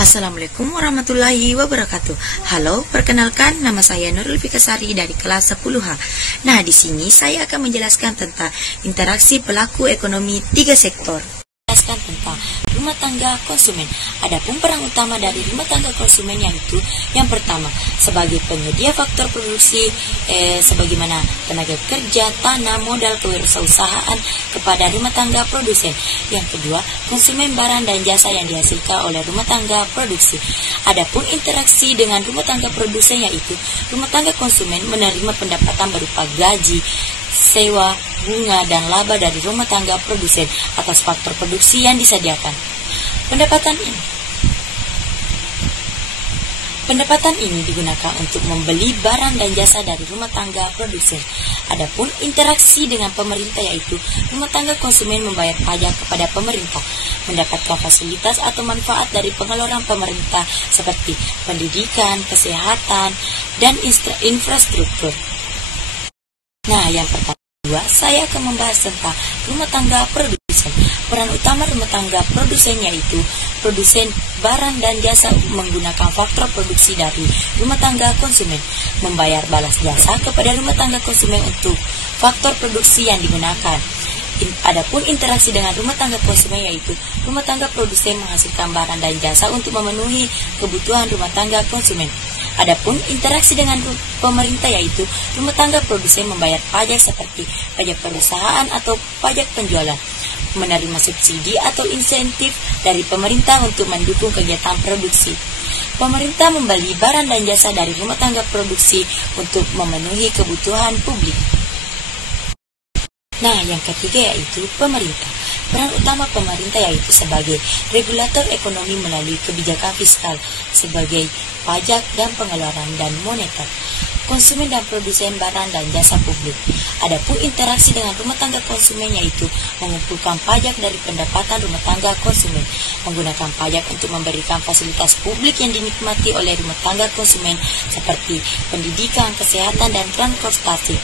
Assalamualaikum warahmatullahi wabarakatuh. Halo, perkenalkan nama saya Nurul Fikasari dari kelas 10H. Nah, di sini saya akan menjelaskan tentang interaksi pelaku ekonomi 3 sektor. Menjelaskan tentang rumah tangga konsumen. Adapun peran utama dari rumah tangga konsumen yaitu yang pertama sebagai penyedia faktor produksi sebagaimana tenaga kerja, tanah, modal kewirausahaan kepada rumah tangga produsen. Yang kedua, konsumen barang dan jasa yang dihasilkan oleh rumah tangga produksi. Adapun interaksi dengan rumah tangga produsen yaitu rumah tangga konsumen menerima pendapatan berupa gaji, sewa, bunga, dan laba dari rumah tangga produsen atas faktor produksi yang disediakan. Pendapatan ini digunakan untuk membeli barang dan jasa dari rumah tangga produsen. Adapun interaksi dengan pemerintah yaitu rumah tangga konsumen membayar pajak kepada pemerintah, mendapatkan fasilitas atau manfaat dari pengeluaran pemerintah seperti pendidikan, kesehatan, dan infrastruktur. Nah, yang pertama, saya akan membahas tentang rumah tangga produsen. Peran utama rumah tangga produsen yaitu produsen barang dan jasa menggunakan faktor produksi dari rumah tangga konsumen, membayar balas jasa kepada rumah tangga konsumen untuk faktor produksi yang digunakan. Adapun interaksi dengan rumah tangga konsumen yaitu rumah tangga produsen menghasilkan barang dan jasa untuk memenuhi kebutuhan rumah tangga konsumen. Adapun interaksi dengan pemerintah yaitu rumah tangga produsen membayar pajak seperti pajak perusahaan atau pajak penjualan, menerima subsidi atau insentif dari pemerintah untuk mendukung kegiatan produksi. Pemerintah membeli barang dan jasa dari rumah tangga produksi untuk memenuhi kebutuhan publik. Nah, yang ketiga yaitu pemerintah. Peran utama pemerintah yaitu sebagai regulator ekonomi melalui kebijakan fiskal sebagai pajak dan pengeluaran dan moneter, konsumen dan produsen barang dan jasa publik. Adapun interaksi dengan rumah tangga konsumen yaitu mengumpulkan pajak dari pendapatan rumah tangga konsumen, menggunakan pajak untuk memberikan fasilitas publik yang dinikmati oleh rumah tangga konsumen seperti pendidikan, kesehatan, dan transportasi.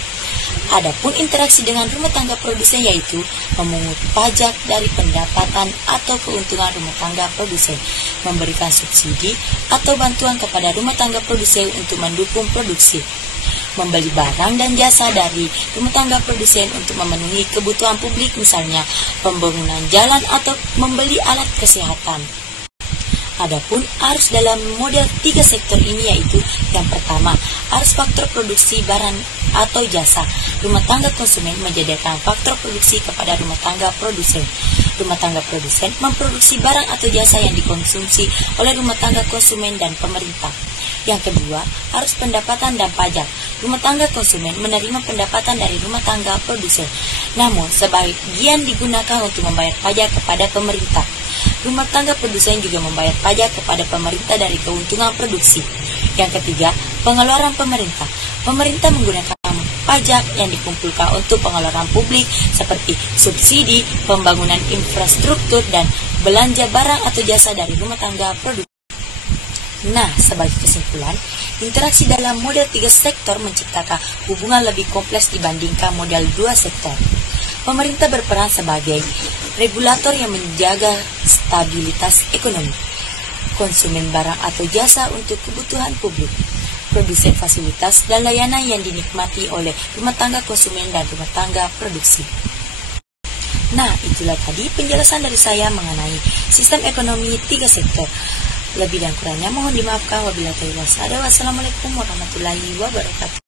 Adapun interaksi dengan rumah tangga produsen yaitu memungut pajak dari pendapatan atau keuntungan rumah tangga produsen, memberikan subsidi atau bantuan kepada rumah tangga produsen untuk mendukung produksi, membeli barang dan jasa dari rumah tangga produsen untuk memenuhi kebutuhan publik misalnya pembangunan jalan atau membeli alat kesehatan. Adapun arus dalam model 3 sektor ini yaitu yang pertama, arus faktor produksi barang atau jasa. Rumah tangga konsumen menyediakan faktor produksi kepada rumah tangga produsen. Rumah tangga produsen memproduksi barang atau jasa yang dikonsumsi oleh rumah tangga konsumen dan pemerintah. Yang kedua, arus pendapatan dan pajak. Rumah tangga konsumen menerima pendapatan dari rumah tangga produsen, namun sebagian digunakan untuk membayar pajak kepada pemerintah. Rumah tangga produsen juga membayar pajak kepada pemerintah dari keuntungan produksi. Yang ketiga, pengeluaran pemerintah. Pemerintah menggunakan pajak yang dikumpulkan untuk pengeluaran publik seperti subsidi, pembangunan infrastruktur, dan belanja barang atau jasa dari rumah tangga produksi. Nah, sebagai kesimpulan, interaksi dalam model 3 sektor menciptakan hubungan lebih kompleks dibandingkan model 2 sektor. Pemerintah berperan sebagai regulator yang menjaga stabilitas ekonomi, konsumen barang atau jasa untuk kebutuhan publik, produsen fasilitas dan layanan yang dinikmati oleh rumah tangga konsumen dan rumah tangga produksi. Nah, itulah tadi penjelasan dari saya mengenai sistem ekonomi 3 sektor. Lebih dan kurangnya mohon dimaafkan. Wabillahi taufiq wal hidayah. Wassalamualaikum warahmatullahi wabarakatuh.